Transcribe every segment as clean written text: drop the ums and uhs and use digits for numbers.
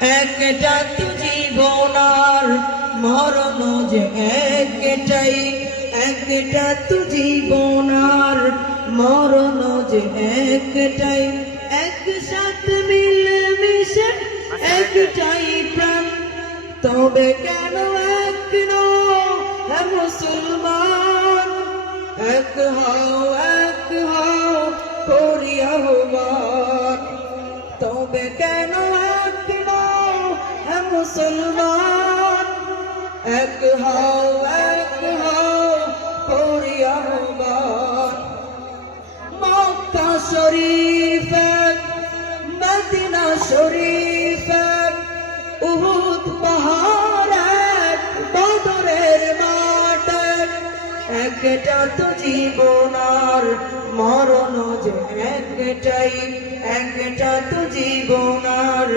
একটা তো জীবন আর মরণ যে একটাই, একটা তো জীবন আর মরণ যে একটাই, একসাথে মিলে মিশে একটাই প্রাণ। তবে কেন এক নও হে মুসলমান, এক হও করি আহ্বান। তবে কেন এক নও হে মুসলমান, এক হও করি আহ্বান। মক্কা শরীফ এক, মদিনা শরীফ এক, উহুদ পাহাড় এক, বদরের মাঠ এক, একটা তো জীবন আর মরণ যে একটাই, একটা তো জীবন আর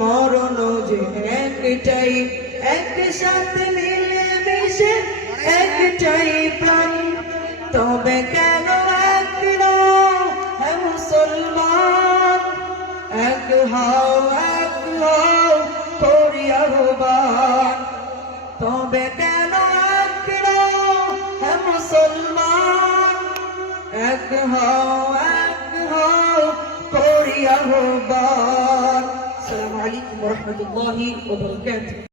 মরণ যে একটাই, একসাথে মিলে মিশে একটাই প্রাণ। তবে কেন এক নও হে মুসলমান, এক হও করি আহ্বান। তবে কেন এক নও হে মুসলমান, এক হও করি আহ্বান। আসসালামু আলাইকুম ওয়া রাহমাতুল্লাহি ওয়া বারাকাতুহু।